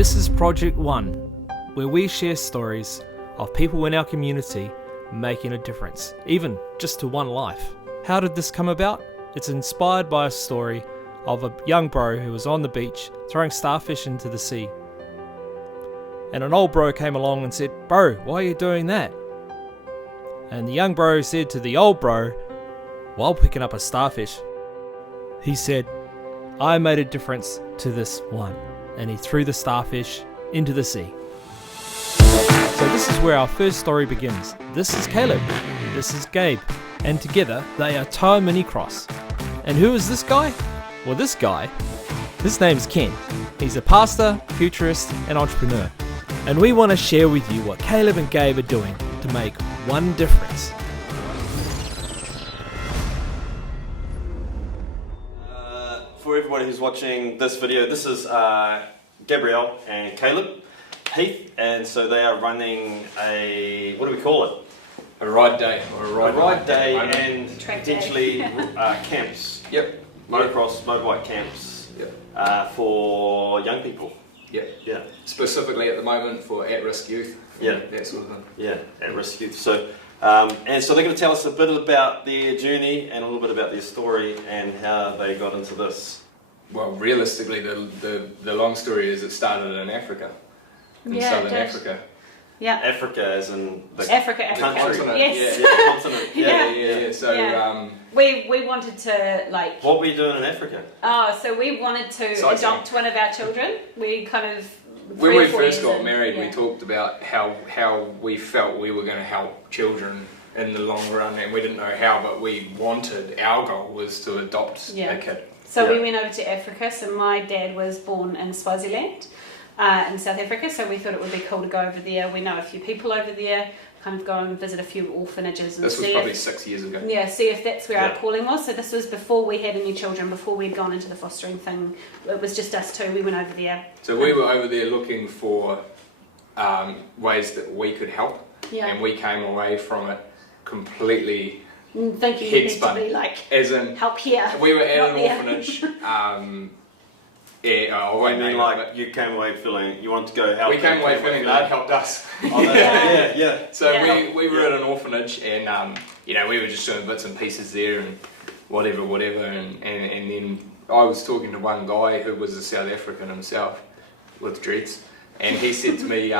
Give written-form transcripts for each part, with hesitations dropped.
This is Project One, where we share stories of people in our community making a difference, even just to one life. How did this come about? It's inspired by a story of a young bro who was on the beach throwing starfish into the sea. And an old bro came along and said, "Bro, why are you doing that?" And the young bro said to the old bro, while picking up a starfish, he said, "I made a difference to this one." And he threw the starfish into the sea. So this is where our first story begins. This is Caleb, this is Gabe, and together they are Toa MiniCross. And who is this guy? Well, this guy, his name's Ken. He's a pastor, futurist, and entrepreneur. And we want to share with you what Caleb and Gabe are doing to make one difference. For everybody who's watching this video, this is Gabrielle and Caleb, Heath, and so they are running a, what do we call it? A ride day. Or a ride day and Track potentially day. Camps. Yep. Motocross, motorbike camps. Yep. For young people. Yep. Yeah. Specifically at the moment for at-risk youth. Yeah. That sort of thing. Yeah, at-risk youth. So, and so they're going to tell us a bit about their journey and a little bit about their story and how they got into this. Well, realistically, the long story is it started in Africa. In southern Africa. Yeah. Africa as in the Africa. country. Continent. Yes. Yeah, the continent. Yeah. So, we wanted to like. What were you doing in Africa? So we wanted to Sightseeing. adopt one of our children. We kind of. when 3 or we 4 first years got in, married, yeah. we talked about how we felt we were going to help children in the long run, and we didn't know how, but we wanted, our goal was to adopt a kid. So Yeah. we went over to Africa. So my dad was born in Swaziland, in South Africa. So we thought it would be cool to go over there. We know a few people over there. Kind of go and visit a few orphanages and This was see probably if, 6 years ago. yeah, see if that's where Yeah. our calling was. So this was before we had any children, before we'd gone into the fostering thing. It was just us two. We went over there. So we were over there looking for ways that we could help, Yeah. and we came away from it completely, Thinking head we need to spun. be like as in help here. we were at not an there. orphanage. I I won't mean, name like, it, you came away feeling you wanted to go but help. we came away feeling they'd helped us. Oh, yeah. So Yeah. we were at an orphanage, and we were just doing bits and pieces there and whatever, and then I was talking to one guy who was a South African himself with dreads, and he said to me,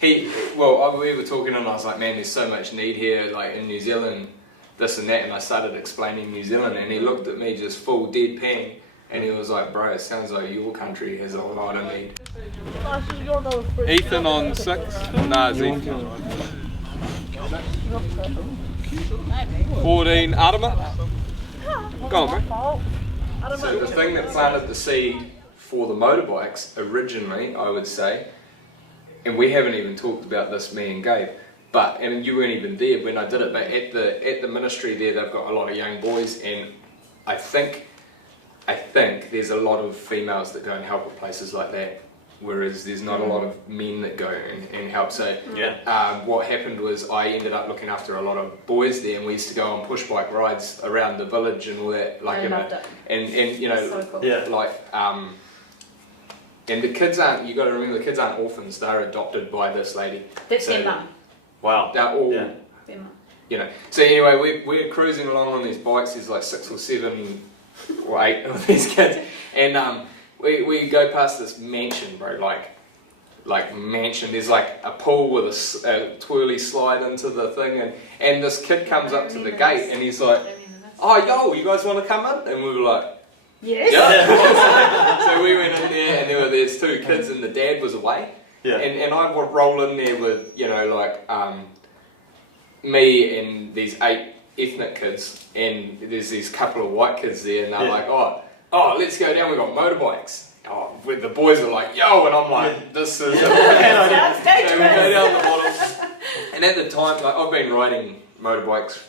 we were talking, and I was like, man, there's so much need here, like in New Zealand, this and that, and I started explaining New Zealand, and he looked at me just full deadpan, and he was like, bro, it sounds like your country has a lot of need. Ethan on 6. Nah, it's Ethan. 14 Adama. Go on, bro. So the thing that planted the seed for the motorbikes originally, I would say, and we haven't even talked about this, me and Gabe, but, and you weren't even there when I did it, but at the ministry there, they've got a lot of young boys, and I think there's a lot of females that go and help at places like that, whereas there's not a lot of men that go and help. So what happened was I ended up looking after a lot of boys there, and we used to go on push bike rides around the village and all that, like, I loved it. and So cool. Yeah. like and the kids aren't, you got to remember, the kids aren't orphans, they're adopted by this lady. That's So their mum. Wow. they're all Yeah. Their mum. So anyway, we're cruising along on these bikes. There's like 6 or 7 or 8 of these kids, and we go past this mansion, bro. Like mansion. There's like a pool with a twirly slide into the thing, and this kid comes up to the gate, and he's like, "Oh, yo, you guys want to come in?" And we were like, Yes. "Yeah." So we went in there, and there's 2 kids, and the dad was away. Yeah. And I would roll in there with, me and these 8 ethnic kids, and there's these couple of white kids there, and they're like, oh, let's go down, we got motorbikes. Oh, the boys are like, yo, and I'm like, this is... Sounds So we dangerous. go down the bottom, and at the time, like, I've been riding motorbikes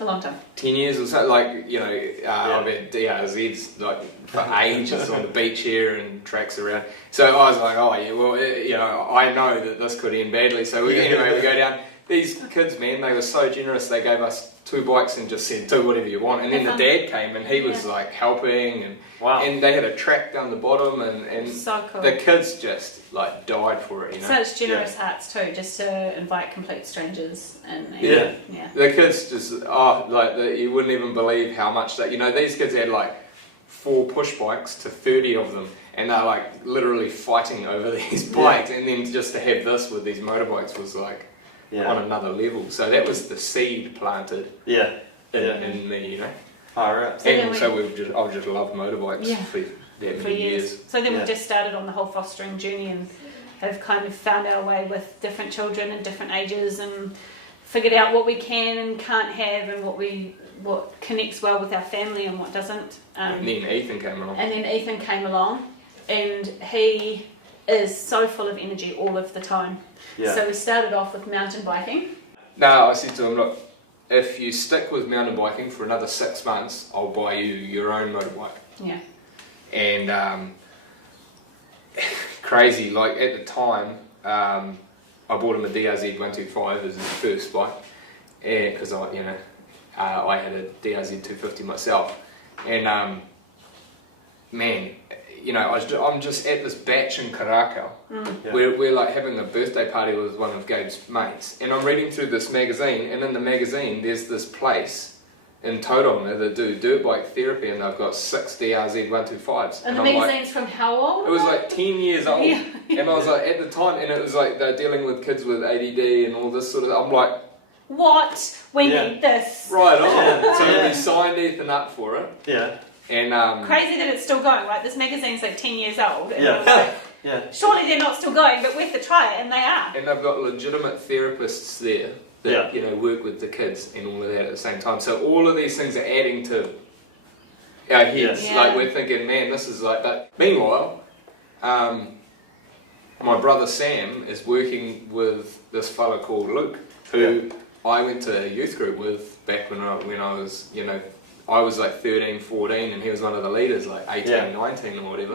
A long time. 10 years or so, like, I've had DRZs like for ages on the beach here and tracks around. So I was like, oh yeah, well, I know that this could end badly. So we go down. these kids, man, they were so generous. They gave us 2 bikes and just said, do whatever you want. And then the dad came and he was like helping, and and they had a track down the bottom, and so cool. the kids just like died for it, you know. Such generous hearts too, just to invite complete strangers and the kids just you wouldn't even believe how much that, you know, these kids had like 4 push bikes to 30 of them, and they're like literally fighting over these bikes, and then just to have this with these motorbikes was like on another level. So that was the seed planted in me, you know. Alright. And so I've just loved motorbikes for that many years. So then we just started on the whole fostering journey and have kind of found our way with different children and different ages, and figured out what we can and can't have, and what connects well with our family and what doesn't. And then Ethan came along. And he is so full of energy all of the time. Yeah. So we started off with mountain biking. No, I said to him, look, if you stick with mountain biking for another 6 months, I'll buy you your own motorbike. Yeah. And crazy, like at the time, I bought him a DRZ 125 as his first bike, because I had a DRZ 250 myself, and man, you know, I'm just at this batch in Karakau. We're like having a birthday party with one of Gabe's mates, and I'm reading through this magazine, and in the magazine there's this place in Tauranga that do dirt bike therapy, and they've got 6 DRZ 125s. And the magazine's from how old? It was like 10 years old. And I was like, at the time, and it was like they're dealing with kids with ADD and all this sort of, I'm like, what? We need this. Right on. So we signed Ethan up for it. Yeah. And crazy that it's still going, right? This magazine's like 10 years old. And surely they're not still going, but we have to try it, and they are. And they've got legitimate therapists there that you know, work with the kids and all of that at the same time. So all of these things are adding to our heads. Like we're thinking, man, this is like that. Meanwhile, my brother Sam is working with this fella called Luke, who I went to a youth group with back when I was, you know, I was like 13, 14, and he was one of the leaders, like 18, 19 or whatever.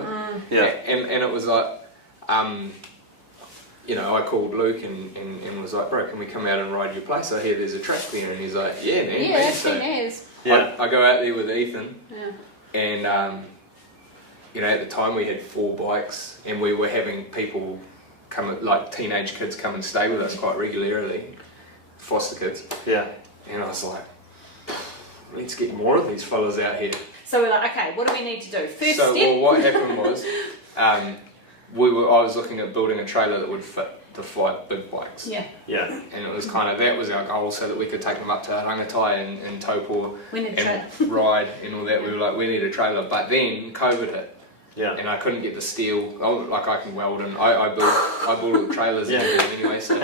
And it was like, you know, I called Luke and was like, bro, can we come out and ride your place? I hear there's a track there. And he's like, yeah, man. Yeah, so 10 years. I go out there with Ethan, and you know, at the time we had 4 bikes, and we were having people come, like teenage kids come and stay with us quite regularly, foster kids. Yeah. And I was like, let's get more of these fellas out here. So we're like, okay, what do we need to do? First step. Well, what happened was, I was looking at building a trailer that would fit to 5 big bikes. Yeah. And it was kind of, that was our goal, so that we could take them up to Rangatai and Taupō and ride and all that. We were like, we need a trailer. But then COVID hit. Yeah. And I couldn't get the steel. Like I can weld, and I built all the trailers and everything anyway. So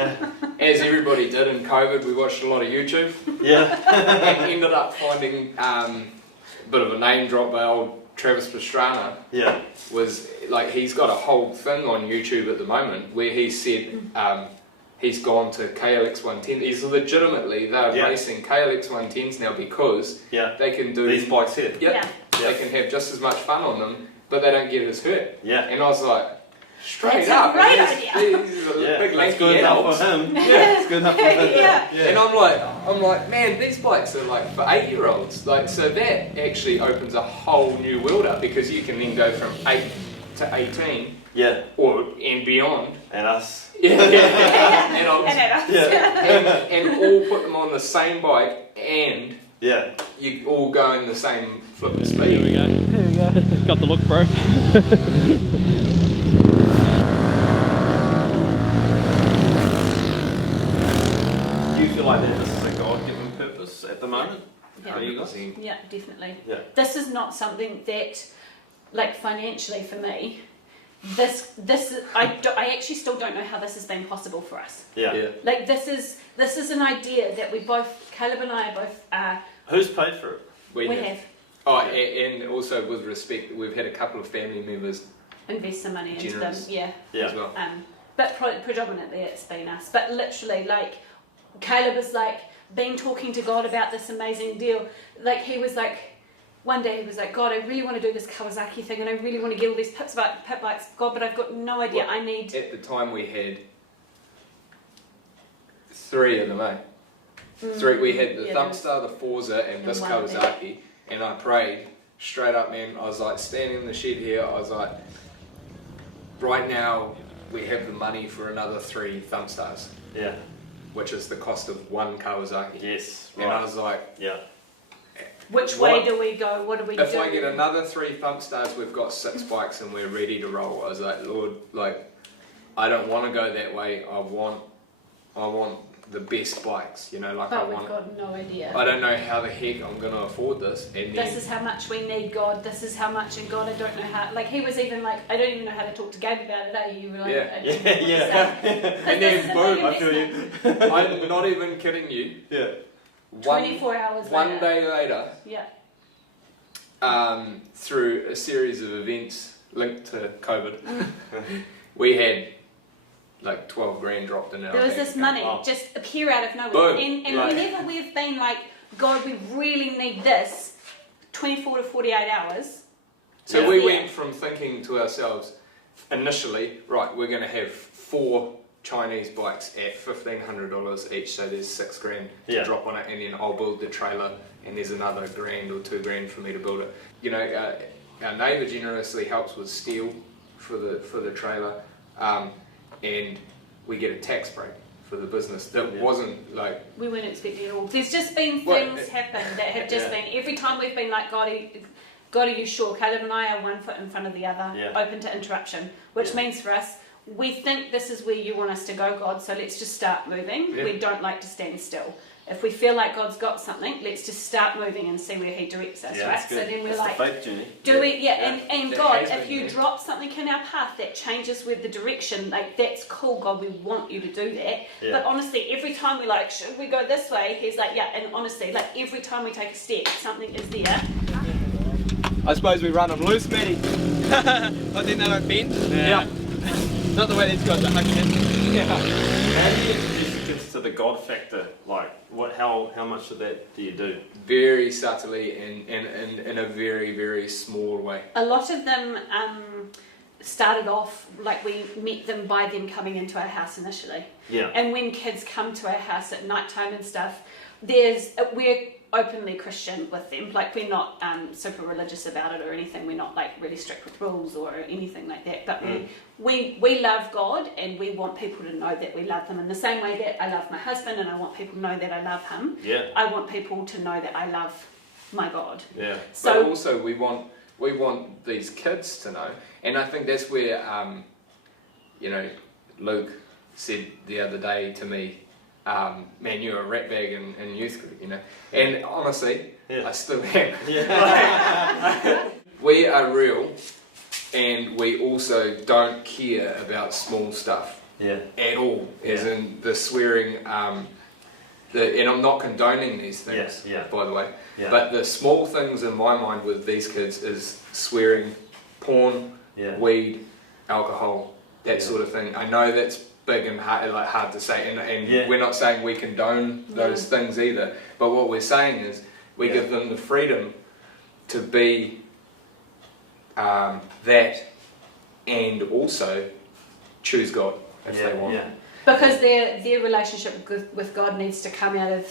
as everybody did in COVID, we watched a lot of YouTube. Yeah. And ended up finding a bit of a name drop by old Travis Pastrana. Yeah. Was like, he's got a whole thing on YouTube at the moment where he said he's gone to KLX 110. He's legitimately, they're racing KLX 110s now because they can do these bikes here. They can have just as much fun on them, but they don't get as hurt. Yeah. And I was like, straight That's up. a great idea. He's a big lanky good enough for him. It's good enough for him. And I'm like, man, these bikes are like for 8-year-olds. Like, so that actually opens a whole new world up, because you can then go from 8 to 18. Yeah. And beyond. And us. And us. And all put them on the same bike, and you all go in the same flipping speed. Here we go. Got the look, bro. Do you feel like that this is a God-given purpose at the moment? Yeah, definitely. Yeah. This is not something that, like, financially for me, I actually still don't know how this has been possible for us. Yeah. Like, this is an idea that we both, Caleb and I both Who's paid for it? We have. Oh, and also with respect, we've had a couple of family members invest some money into them. as well. But predominantly it's been us. But literally, like, Caleb has like been talking to God about this amazing deal. Like, he was like, one day he was like, God, I really want to do this Kawasaki thing, and I really want to get all these pit bikes, God, but I've got no idea. At the time we had 3 of them, eh? 3. We had the Yeah, Thumpstar, the Forza, and this one Kawasaki, and I prayed straight up, man. I was like standing in the shed here. I was like, right now we have the money for another 3 Thumpstars, Yeah. which is the cost of 1 Kawasaki. Yes. And I was like, Yeah. Which way do we go? What do we do? if I get another 3 Thumpstars, we've got 6 bikes and we're ready to roll. I was like, Lord, like, I don't want to go that way. I want the best bikes, you know, like But I we've want. got no idea. I don't know how the heck I'm gonna afford this. And then, This is how much we need God. This is how much, and God, I don't know how. Like he was even like, I don't even know how to talk to Gabe about it. You were like, Yeah. I don't know what to say. And then boom, I feel you. I'm not even kidding you. Yeah. 24 hours One later. day later, Yeah. through a series of events linked to COVID, we had like 12 grand dropped in our There was bank this account. money just appear out of nowhere. Boom. And Right. whenever we've been like, God, we really need this, 24 to 48 hours. So Yeah. we Yeah. went from thinking to ourselves, initially, right, we're going to have 4 Chinese bikes at $1,500 each, so there's 6 grand to Yeah. drop on it, and then I'll build the trailer, and there's another grand or 2 grand for me to build it. You know, our neighbour generously helps with steel for the trailer, and we get a tax break for the business that wasn't like. We weren't expecting it all. There's just been Well, things happen that have just Yeah. been, every time we've been like, God, are you sure? Caleb and I are one foot in front of the other, Yeah. open to interruption, which Yeah. means for us, we think this is where you want us to go, God, so let's just start moving. Yeah. We don't like to stand still. If we feel like God's got something, let's just start moving and see where He directs us, Yeah, right? that's So good. then we're It's like, the faith journey. do we? Yeah, Yeah. and That God, has if been, you yeah. drop something in our path that changes with the direction, like that's cool, God, we want you to do that. Yeah. But honestly, every time we like, should we go this way? He's like, yeah, and honestly, like every time we take a step, something is there. I suppose we run them loose, Matty. I think they don't bend. Yeah. Not the way these guys are hugging it. Yeah. How do you introduce kids to the God factor? Like, how much of that do you do? Very subtly and in a very, very small way. A lot of them started off like we met them by them coming into our house initially. Yeah. And when kids come to our house at night time and stuff, we're openly Christian with them. Like we're not super religious about it or anything. We're not like really strict with rules or anything like that. But we love God and we want people to know that we love them in the same way that I love my husband and I want people to know that I love him. Yeah. I want people to know that I love my God. Yeah. But So also we want these kids to know, and I think that's where you know, Luke said the other day to me, man, you're a ratbag in youth group, you know. And honestly, Yeah. I still am. Yeah. We are real, and we also don't care about small stuff Yeah. at all, as Yeah. in the swearing. And I'm not condoning these things, Yes, yeah. by the way. Yeah. But the small things in my mind with these kids is swearing, porn, Yeah. weed, alcohol, that Yeah. sort of thing. I know that's big and hard to say, and Yeah. we're not saying we condone those things either. But what we're saying is we give them the freedom to be that, and also choose God if they want. Yeah. because their relationship with God needs to come out of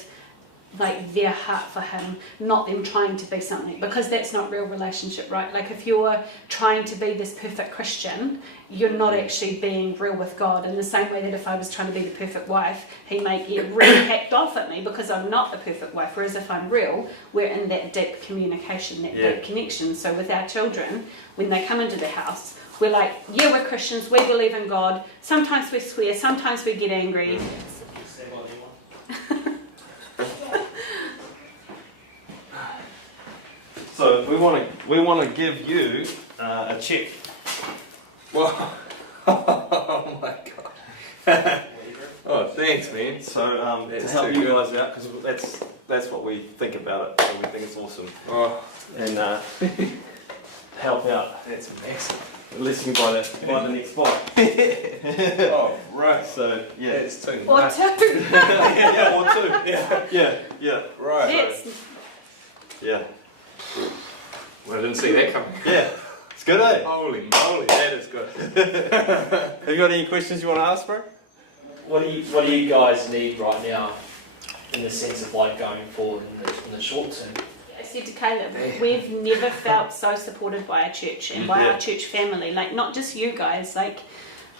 like their heart for Him, not them trying to be something, because that's not real relationship, right? Like if you're trying to be this perfect Christian, you're not actually being real with God. In the same way that if I was trying to be the perfect wife, He may get really hacked off at me because I'm not the perfect wife. Whereas if I'm real, we're in that deep communication, that deep connection. So with our children, when they come into the house, we're like, yeah, we're Christians, we believe in God. Sometimes we swear, sometimes we get angry. So we want to give you a check. Well, oh my God. Oh, thanks, man. So to That's help too you good. guys out, because that's what we think about it. So we think it's awesome, Oh, and help out. that's massive. Unless you can buy the next bike. Oh, right. So yeah. That's too Or much. two. Yeah, or two. Yeah. Right. That's, Yeah. Well, I didn't see that coming. Yeah. It's good, eh? Holy moly, that is good. Have you got any questions you want to ask, bro? what do you guys need right now in the sense of like going forward in the short term? I said to Caleb, we've never felt so supported by our church and by our church family. Like, not just you guys, like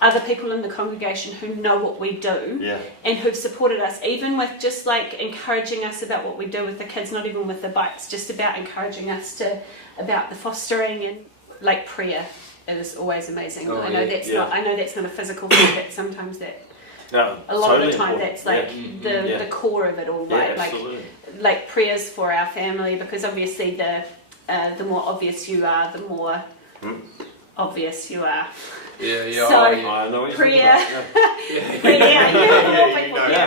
other people in the congregation who know what we do and who've supported us, even with just like encouraging us about what we do with the kids, not even with the bikes, just about encouraging us about the fostering and like prayer. It is always amazing. I know that's not a physical thing, but sometimes that a lot of the time that's like the core of it all, right? Like prayers for our family, because obviously the more obvious you are, the more obvious you are. So I know what prayer,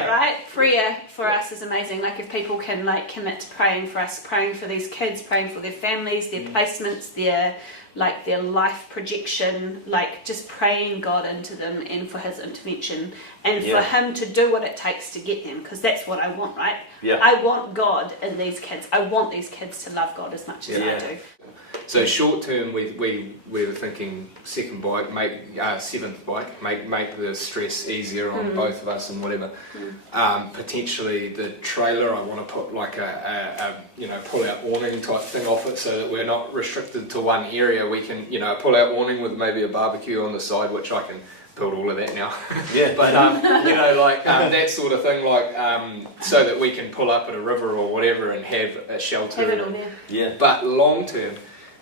right? Prayer for us is amazing. Like if people can like commit to praying for us, praying for these kids, praying for their families, their placements, their life projection, like just praying God into them and for His intervention and for Him to do what it takes to get them, because that's what I want, right? I want God in these kids. I want these kids to love God as much as I do. So short term, we were thinking second bike, seventh bike, make the stress easier on both of us and whatever. Potentially the trailer, I want to put like a pull out awning type thing off it, so that we're not restricted to one area. We can pull out awning with maybe a barbecue on the side, which I can build all of that now. But that sort of thing, like so that we can pull up at a river or whatever and have a shelter. Have it all there. But long term,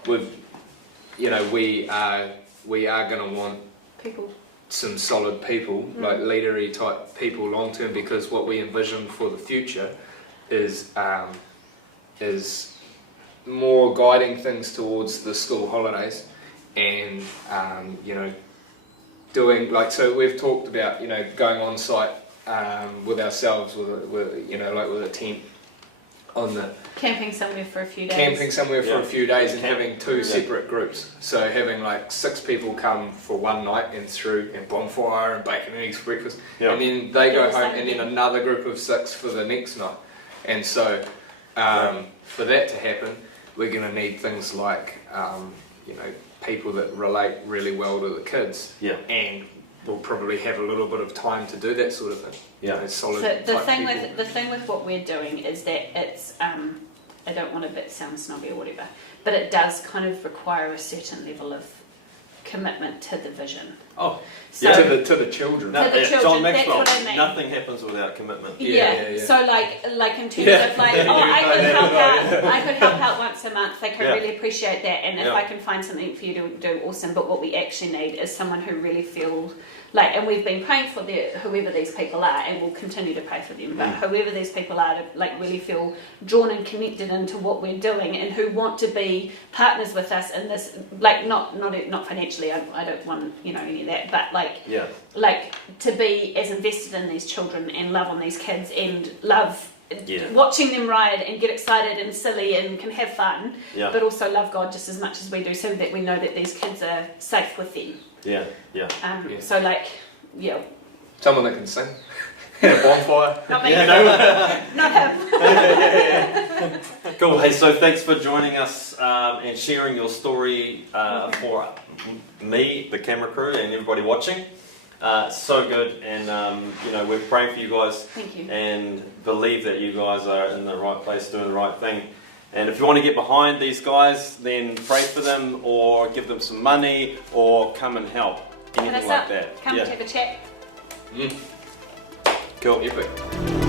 we are going to want people, some solid people, like leadery type people long term, because what we envision for the future is more guiding things towards the school holidays, and doing like, so we've talked about going on site with ourselves with a tent on the camping somewhere for a few days, and having two separate groups, so having like 6 people come for one night and bonfire and bacon and eggs for breakfast, and then they go home, and then another group of 6 for the next night. And so for that to happen, we're going to need things like people that relate really well to the kids, and we'll probably have a little bit of time to do that sort of thing. Solid. So the thing with what we're doing is that it's I don't want to sound snobby or whatever, but it does kind of require a certain level of commitment to the vision. Oh, so, to the children. John Maxwell, that's what I mean. Nothing happens without commitment. So like in terms of like, I could help out once a month. Like I really appreciate that, and if I can find something for you to do, awesome. But what we actually need is someone who really feels like, and we've been praying for whoever these people are, and we'll continue to pray for them. But whoever these people are, to like really feel drawn and connected into what we're doing, and who want to be partners with us in this. Like not financially. I don't want any of that, but like to be as invested in these children and love on these kids and love watching them ride and get excited and silly and can have fun, but also love God just as much as we do, so that we know that these kids are safe with them. So like, someone that can sing. A bonfire. Not me. Not him. Cool. Hey, so thanks for joining us and sharing your story for me, the camera crew, and everybody watching. So good, and we're praying for you guys. Thank you. And believe that you guys are in the right place, doing the right thing. And if you want to get behind these guys, then pray for them, or give them some money, or come and help. Anything like that. Come and have a chat. Cool. Epic.